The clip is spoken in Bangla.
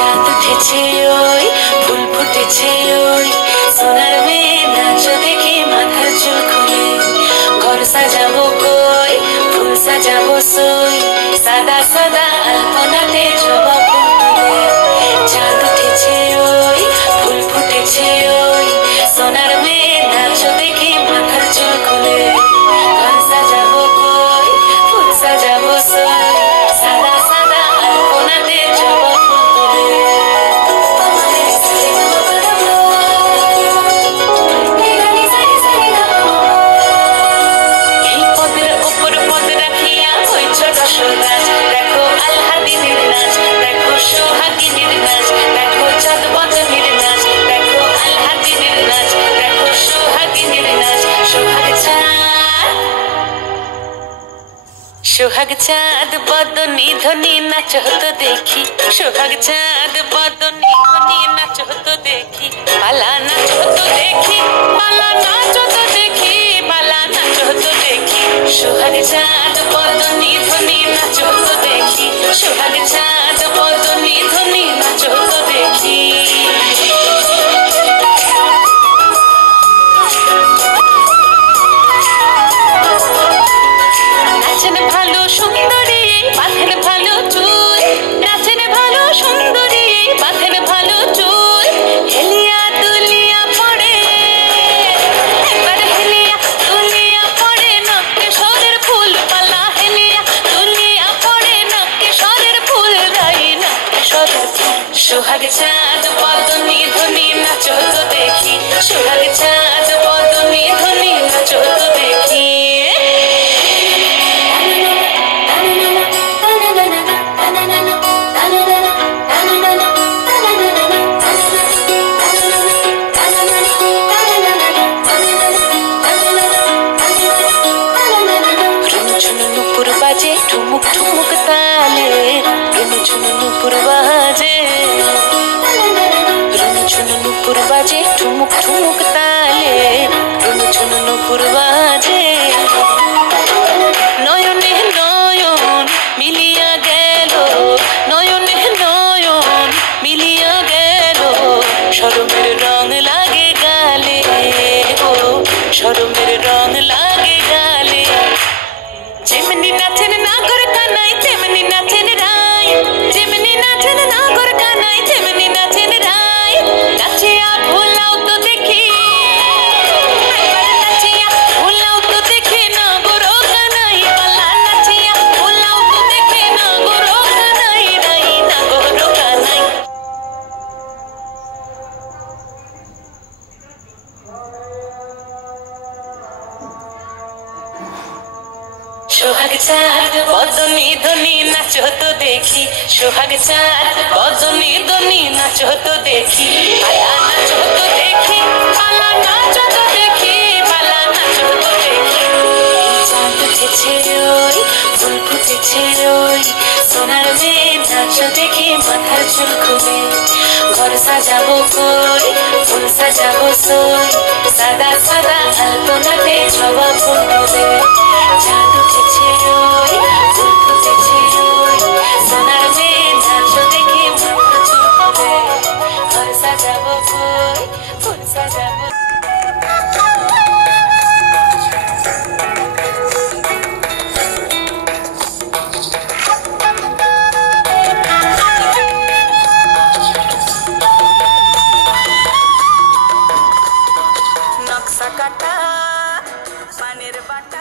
চাঁদ উঠেছে ওই ফুল ফুটেছে ওই সোনার মেয়ে নাচ দেখে মাথার চুল খুলে ঘর সাজাবো কই ফুল সাজাবো সই সাদা সাদা আলপনাতে জবা ফুল তুলে চাঁদ উঠেছে ওই ফুল ফুটেছে ওই সোনার মেয়ে নাচ দেখে মাথার চুল খুলে ঘর সাজাবো কই ফুল সাজাবো সই সাদা সাদা আলপনাতে জবা ফুল তুলে এই পদের উপর পদ রাখিয়া ওই ছোট সোনাজ দেখো আল্লাদিনের নাচ দেখো সোহাগিনীর নাচ দেখো চাঁদ বদনের নাচ দেখো আল্লাদিনের নাচ দেখো সোহাগিনীর নাচ সোহাগ চাঁদ বদনী ধ্বনি নাচ হতো দেখি সোহাগ চাঁদ বদনী ধ্বনি নাচ হতো দেখি পালা নাচ হতো দেখি পালা নাচ হতো দেখি পালা নাচ হতো দেখি সোহাগ চাঁদ বদনী ধ্বনি নাচ হতো দেখি সোহাগ চাঁদ বদনী ধ্বনি নাচ হতো দেখি নাচেন ভালো সুন্দরী বাঁধেন ভালো চুল নাচেন ভালো সুন্দরী বাঁধেন ভালো চুল হেলিয়া দুলিয়া পড়ে একবার হেলিয়া দুলিয়া পড়ে নকে সরের ফুল পালা হেলিয়া দুলিয়া পড়ে নকে সরের ফুল গাই নকে সরের ফুল সোহাগ চাঁদ বদনী ধ্বনি নাচ হতো দেখি সোহাগ চাঁদ বদনী ধ্বনি নাচ হতো দেখি বাজে ঠুমুক ঠুমুক তালে রুনু ঝুনু নুপুর বাজে রুনু ঝুনু নুপুর বাজে ঠুমুক ঠুমুক তালে রুনু ঝুনু নুপুর বাজে নয়নে নয়ন মিলিয়া গেল নয়নে নয়ন মিলিয়া গেল শরমের রং লাগে গালে ও শরমের রং লাগে গালে যেমনি নাচেন নাগর কানাই তেমনি নাচেন রাই যেমনি নাচেন নাগর কানাই তেমনি নাচেন রাই নাচিয়া ভোলাও তো দেখি একবার নাচিয়া ভোলাও তো দেখি নাগর কানাই পালা নাচিয়া ভোলাও তো দেখি নাগর কানাই রাই নাগর কানাই সোহাগ চাঁদ বদনী ধ্বনি নাচ হতো দেখি সোহাগ চাঁদ বদনী ধ্বনি নাচ হতো দেখি পালা নাচ হতো দেখি পালা নাচ হতো দেখি পালা নাচ হতো দেখি চাঁদ উঠেছে ওই ফুল ফুটেছে ওই সোনার মেয়ে নাচ দেখি মাথার চুল খুলে ঘর সাজাবো কই ফুল সাজাবো সই সাদা সাদা আলপনাতে জবা ফুল তুলে চাঁদ উঠেছে ওই ফুল ফুটেছে ওই সোনার মেয়ে নাচ দেখি মাথার চুল খুলে ঘর সাজাবো কই ফুল সাজাবো নকশা কাটা পানের বাটা